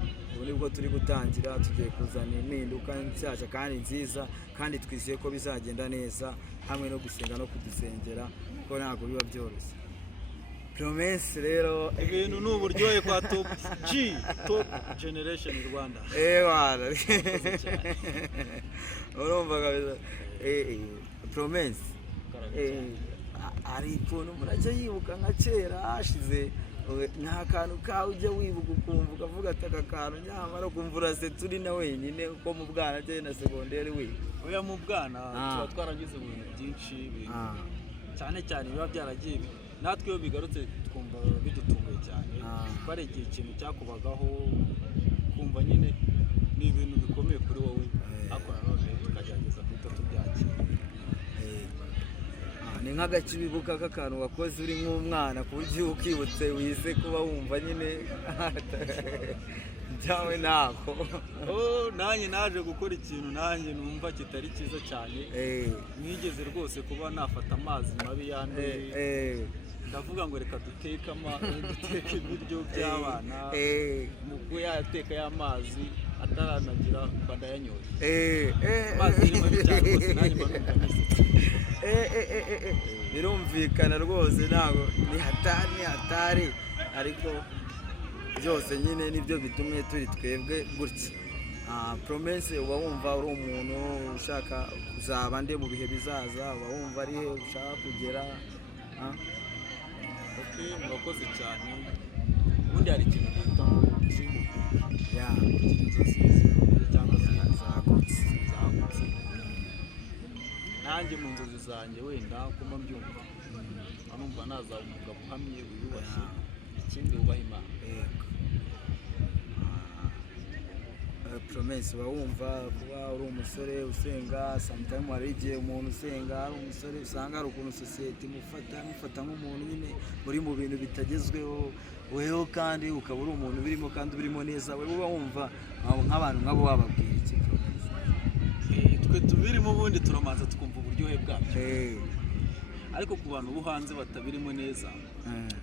tugiye kuzana impinduka nshyashya kandi nziza, kandi twizeye ko bizagenda neza, hamwe no gusenga no kudusengera kuko ntabwo biba byoroshye. Promesse rero ibintu ni uburyohe kwa Top Generation Rwanda. Urumva kabisa Promesse ari ukuntu murajya yibuka nka kera hashize, nta kantu kawe ujya wibuka ukumva ukavuga ati aka kantu nyamara ukumva urase turi na wenyine uko mu bwana ajyayo na segonderi we. Oya mu bwana tuba twaragize ibintu byinshi, cyane cyane biba byaragiye natwe iyo bigarutse twumva bidutunguye cyane, twari igihe ikintu cyakubagaho kumva nyine ni ibintu bikomeye kuri wowe, ariko nanone tukagerageza guhita tubyakira. Ni nk'agakibibuka k'akantu wakoze uri nk'umwana ku buryo ukibutse wize kuba wumva nyine byawe ntako. Nanjye naje gukora ikintu nanjye numva kitari cyiza cyane, nigeze rwose kuba nafata amazi mabi yanduye, ndavuga ngo reka duteke ibiryo by'abana, mu yateka y'amazi ataranagira badayanyoye, amazi ni mabi cyane rwose, nanjye mba numva nisetse. Birumvikana rwose, ntabwo ni hatari, ariko byose nyine nibyo bitumye turi twebwe gutya. Promesse uba wumva uri umuntu ushaka kuzaba nde mu bihe bizaza, uba wumva ari he ushaka kugera. Murakoze cyane. Ubundi hari ikintu bita inzozi cyangwa se zagutse. Nanjye mu nzozi zanjye wenda kuba mbyumva numva nazaba umugabo uhamye wiyubashye, ikindi wubaha Imana. Promesse uba wumva kuba uri umusore usenga, sometimes hari igihe umuntu usenga ari umusore usanga hari ukuntu sosiyete imufata nk'umuntu nyine uri mu bintu bitagezweho, weho kandi ukaba uri umuntu birimo kandi birimo neza, we uba wumva nk'abantu nk'abo wababwira iki? Twe tubirimo ubundi turamanza tukumva uburyohe bwabyo. ariko ku bantu bo hanze batabirimo neza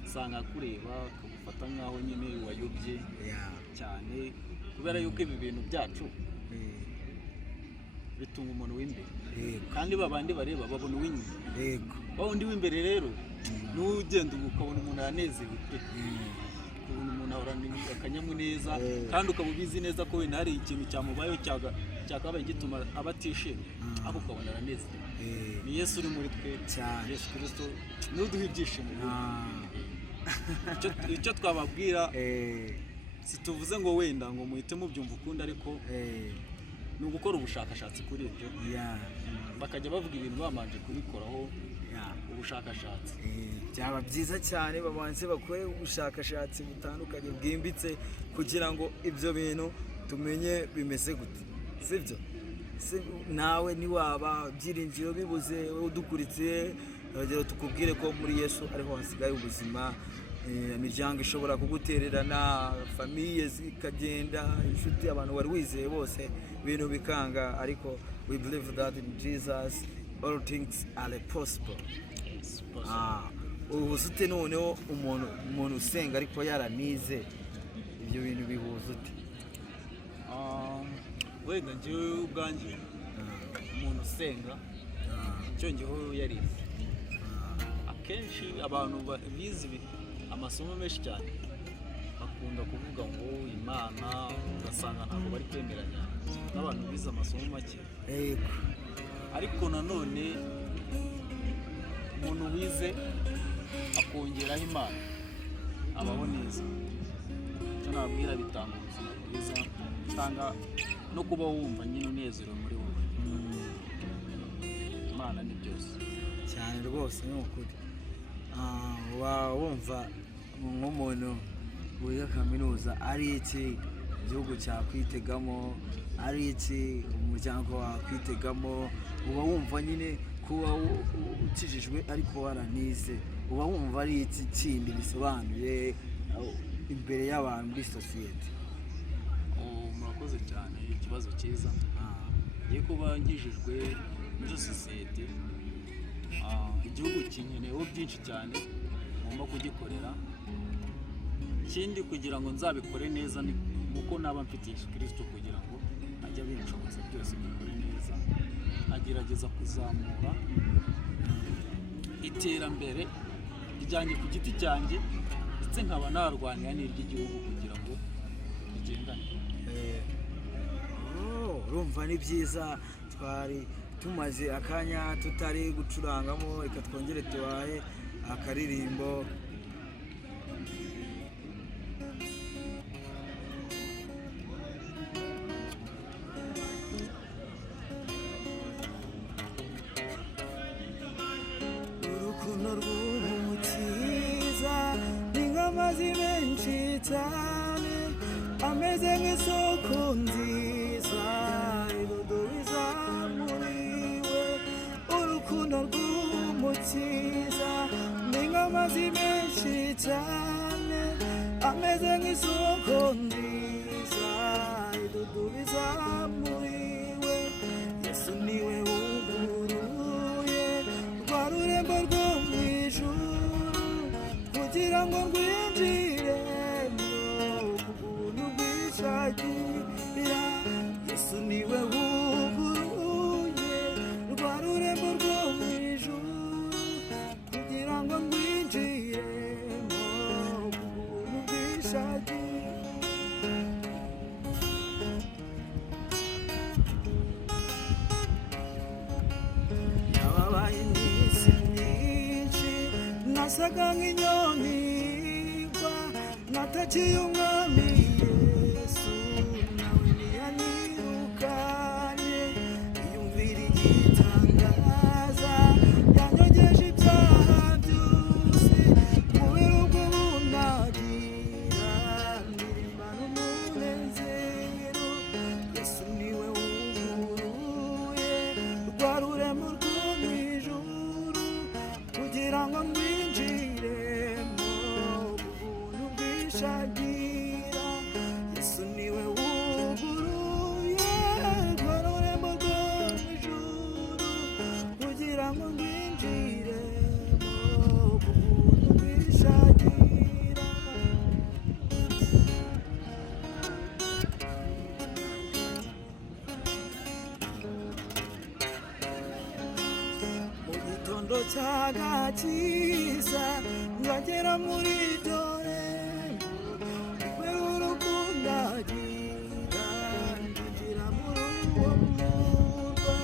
usanga kureba akagufata nk'aho nyine wayobye cyane, kubera yuko ibi bintu byacu bitunga umuntu w'imbere kandi babandi bareba babona uw'inyuma. Wa wundi w'imbere rero n'ugenda ukabona umuntu aranezerewe pe, ukabona umuntu ahorana akanyamuneza kandi ukaba ubizi neza ko wenda hari ikintu cyamubayeho cyakabaye gituma aba atishimye, ariko ukabona aranezerewe. Ni Yesu uri muri twe, Yesu Kristo niwe uduha ibyishimo. Icyo twababwira situvuze ngo wenda ngo muhite mubyumva ukundi, ariko ni ugukora ubushakashatsi kuri ibyo, bakajya bavuga ibintu bamanje kubikoraho ubushakashatsi. Byaba byiza cyane babanze bakore ubushakashatsi butandukanye bwimbitse kugira ngo ibyo bintu tumenye bimeze gute, sibyo? Nawe niwaba byiringiro bibuze udukurikiye, urugero tukubwire ko muri Yesu ariho hasigaye ubuzima. Imiryango ishobora kugutererana, famiye zikagenda, inshuti, abantu wari wizeye bose ibintu bikanga, ariko we believe that in Jesus all things are possible. Ubu ute noneho umuntu usenga ariko yaranize, ibyo bintu bihuza ute? Wenda njyewe ubwanjye umuntu usenga cyongeho yarize. Akenshi abantu bize amasomo menshi cyane bakunda kuvuga ngo Imana, ugasanga ntabwo bari kwemeranya n'abantu bize amasomo make. Ariko nanone umuntu wize akongeraho Imana abaho neza. Icyo nababwira, bitanga ubuzima bwiza, bitanga no kuba wumva nyine unezerewe muri wowe. Imana ni byose cyane rwose, ni ukuri. Wumva nk'umuntu wiga kaminuza ari iki igihugu cyakwitegamo, ari iki umuryango wakwitegamo, uba wumva nyine kuba ukijijwe ariko waranize, uba wumva ari iki kindi bisobanuye imbere y'abantu muri sosiyete? Murakoze cyane, ikibazo cyiza. Ngiye kuba nkijijwe muri sosiyete, igihugu kinkeneyeho byinshi cyane, ngomba kugikorera. Ikindi kugira ngo nzabikore neza ni uko naba mfite Yesu Kristo kugira ngo ajye abinshoboza byose mbikore neza. Agerageza kuzamura iterambere rijyanye ku giti cyanjye, ndetse nkaba narwanira n'iry'igihugu kugira ngo bigendane. Urumva ni byiza. Twari tumaze akanya tutari gucurangamo, reka twongere tubahe akaririmbo. Urukundo rw'umukiza ni nk'amazi menshi cyane, ameze nk'isoko nziza irudubiza muriwe. Urukundo rw'umukiza ni nk'amazi menshi cyane, ameze nk'isoko nziza irudubiza muriwe. Yesu niwe wuguruye rwa rurembo rwo mu ijuru kugira ngo rwinjiremo ku buntu bwishagira. Yesu niwe wuguruye rwa rurembo rwo mu ijuru kugira ngo rwinjiremo ku buntu bwishagira. Yababaye iminsi myinshi, nasaga nk'inyoni igwa, natakiye umwami Yesu, nawe ntiyanyirukanye. Yumvira igitangaza, yanyogeje ibyaha byose, kubera ubwo bunagira ndirimbana umunezero. Yesu niwe wuguruye rwa rurembo rwo mu ijuru kugira ngo rwinjiremo ku buntu bwishagira. igituro cy'agakiza ngagera muri dore we urukundo agira ngira muri uwo murwa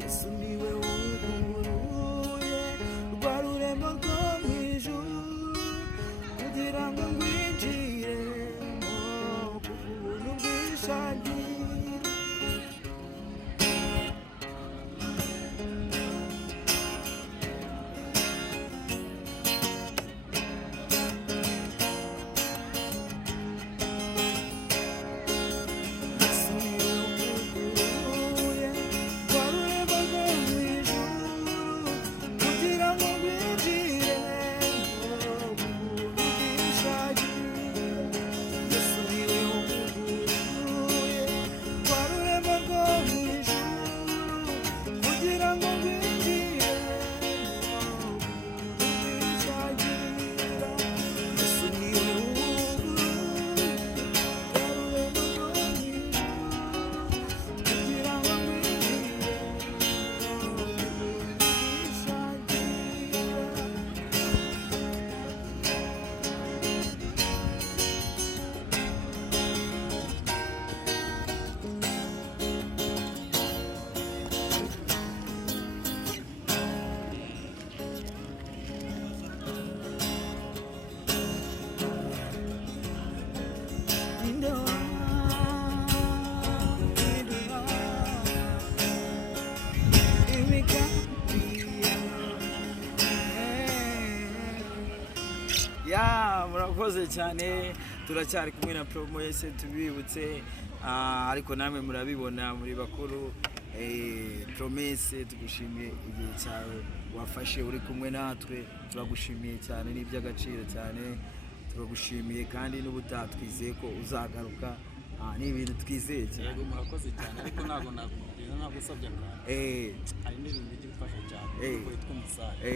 Yesu niwe wuguruye rwa rurembo rwo mu ijuru kugira ngo ngwinjiremo ku buntu bw'ishagira murakoze cyane turacyari kumwe na promo yese tubibutse ariko namwe murabibona muri bakuru promese tugushimiye igihe cyawe wafashe uri kumwe natwe turagushimiye cyane n'iby'agaciro cyane turagushimiye kandi n'ubutatwizeye ko uzagaruka ni ibintu twizeye cyane yego murakoze cyane ariko ntabwo nakubwira nagusabye akana hari n'ibintu bijya bifasha cyane kuko yitwa umusare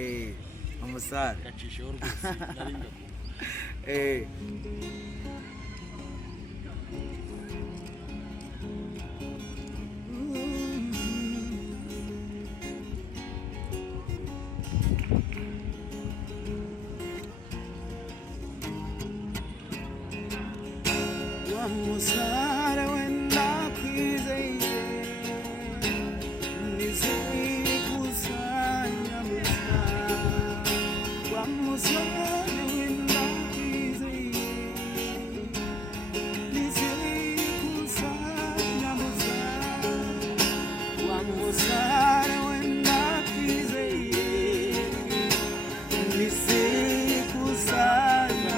umusare gacisheho rwose nari ngakunda Musare wenda kwizeye nizeye kusanya wa musare wenda kwizeye nizeye kusanya wa musare wenda kwizeye nizeye kusanya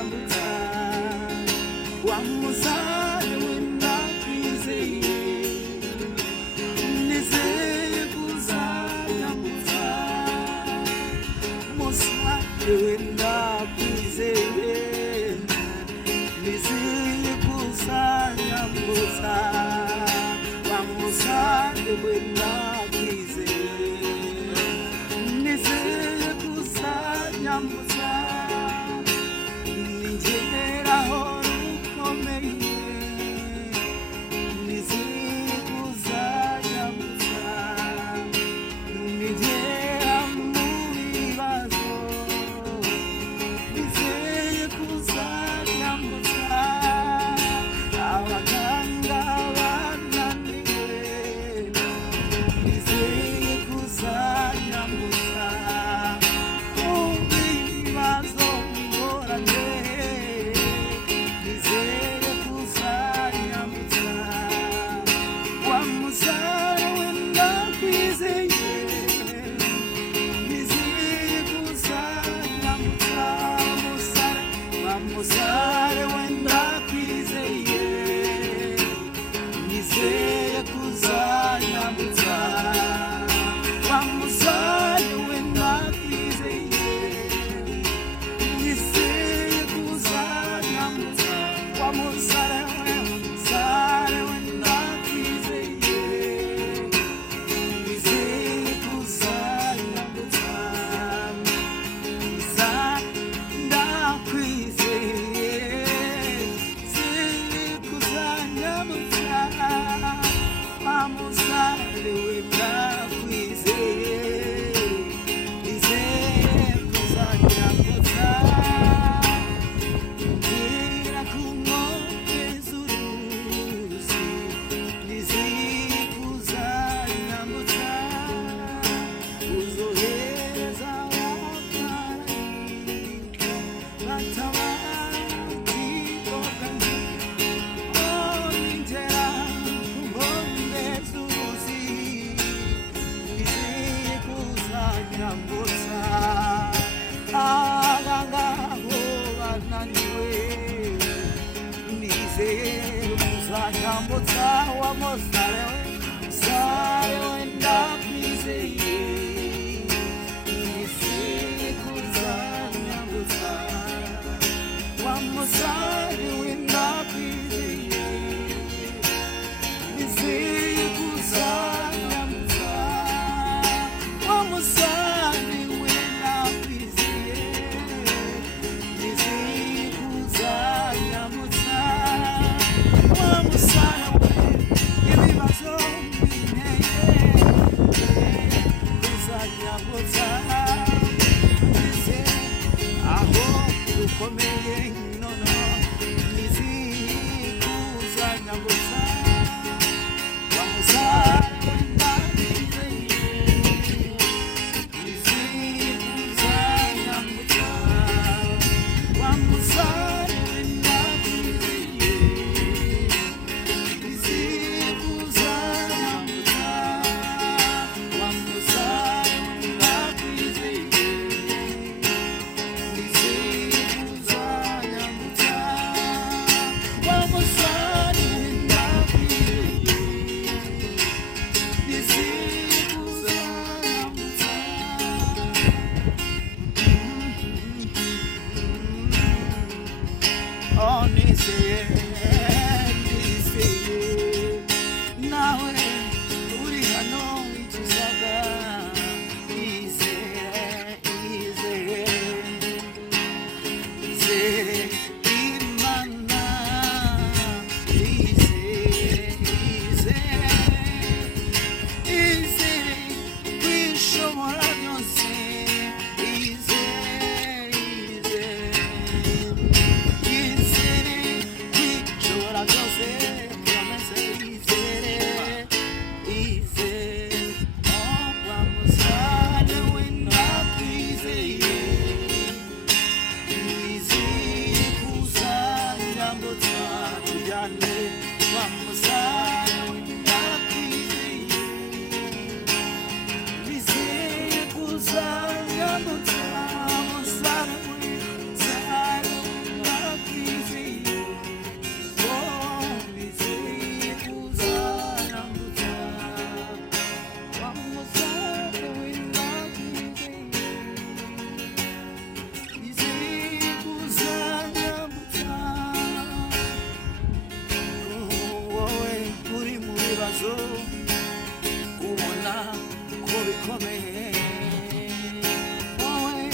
wa musare wenda kwizeye nizeye kusanya musa wa musare wenda kwizeye nizeye kusanya musa ningeraho rukomeye nizeye kusanya musa nigera mu bibazo abaganga bananiwe nizeye kuzanya musa ibibazo bigoranye nizeye kuzanya musa wa musare wenda kwizeye nizeye kuzanya musa wa musare wenda kwizeye nizeye kuzanya musa wa musare wenda kwizeye nizeye kuzanya musa wa musare wenda kwizeye nizeye kuzanya musa musare wenda kwizeye nizeye nyambutsa wa musare sare wenda kwizeye nizeye kuzanyambutsa wa musare wenda kwizeye nizeye kuzanyambutsa wa musare wenda kwizeye nizeye kuzanyambutsa wa musare ibibazo binteye kuzanyambutsa aho rukomeye nono nizeye kuzanyambutsa wa musare wenda kwizeye nizeye kuzanyambutsa wa musare wenda kwizeye nizeye kuzanyambutsa wa musare wenda kwizeye nizeye kuzanyambutsa wa musare wenda kwizeye nizeye kuzanyambutsa oh nizeye nawe uri hano wicuzaga izere imana izere kwishobora byose izere kwishobora byose promese izere wa musare wenda kwizeye nizeye kuzanyambutsa tujyane wa musare wenda kwizeye nizeye kuzanyambutsa musare wenda kwizeye oh nizeye kuzanyambutsa wa musare wenda kwizeye nizeye kuzanyambutsa wowe uri mu bibazo ubona ko bikomeye wowe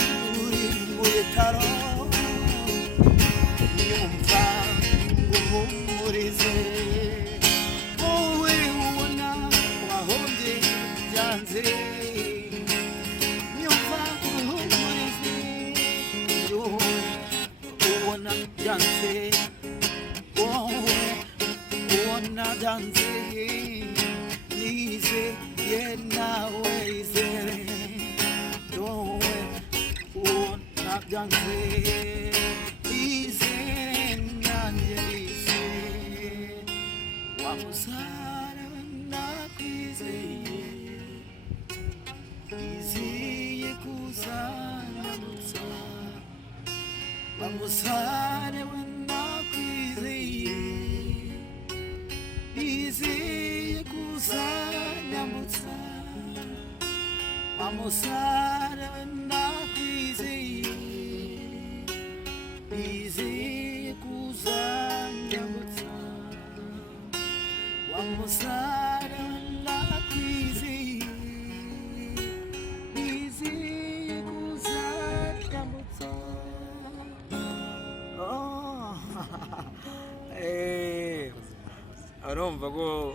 uri mu bitaro nyumva uhumurize wowe ubona wahombye byanze nyumva uhumurize wowe ubona byanze wowe ubona byanze nizeye nawe izere wowe ubona byanze izere nanjye nizeye wa musare wenda kwizeye nizeye kuzanyambutsa wa musare wenda kwizeye nizeye kuzanyambutsa wa musare wenda kwizeye nizeye kuzanyambutsa wa musare wenda kwizeye nizeye kuzanyambutsa oh urumva ko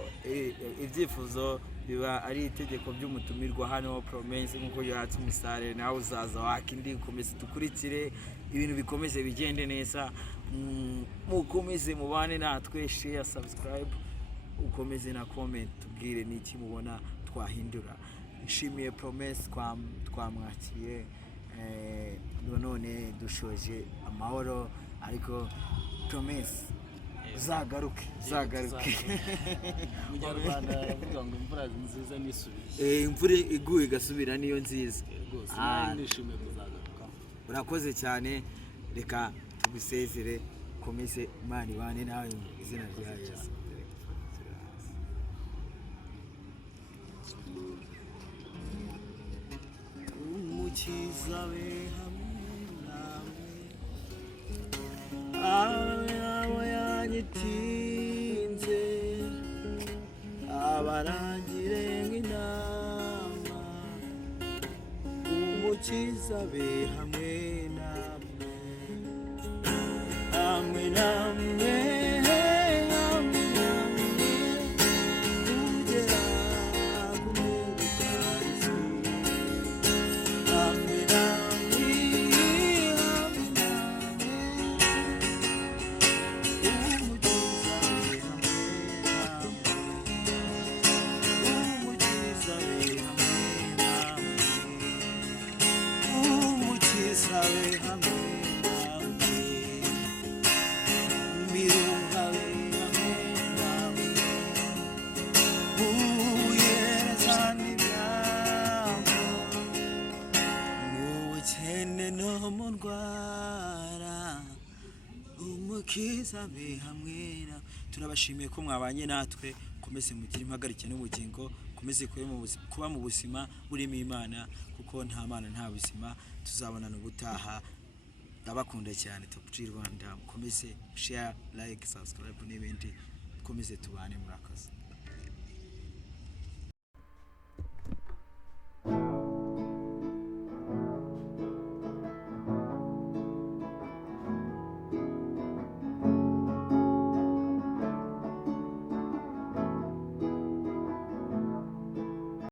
ibyifuzo biba ari itegeko by'umutumirwa hano Promesse nk'uko yatse umusare nawe uzaza wakindi ukomeze dukurikire ibintu bikomeze bigende neza mukomeze mubane natwe share subscribe ukomeze na comment tubwire n'iki mubona twahindura nshimiye Promesse twamwakiriye none dushoje amahoro ariko Promesse zagaruke mu Rwanda baravuga ngo imvura nziza nisubire imvura iguye igasubira niyo nziza rwose nishimiye kuzagaruka urakoze cyane reka tugusezere komeze Imana ibane nawe izina rya Yesu umukiza we hamwe nawe abo yanyitinze abarangire nk'intama umukiza be hamwe namwe hamwe namwe hamwe namwe kugera ku mperuka hamwe namwe hamwe namwe umukiza we hamwe namwe umukiza we hamwe namwe umukiza we hamwe namwe mirunga we hamwe namwe uyereza n'ibyambo mu bukene no mu ndwara umukiza be hamwe na turabashimiye ko mwabanye natwe komeze mugire impagarike n'ubugingo komeze kuba mu buzima burimo Imana kuko nta mana nta buzima tuzabonana ubutaha ndabakunda cyane Top G Rwanda komeze share like subscribe n'ibindi komeze tubane murakoze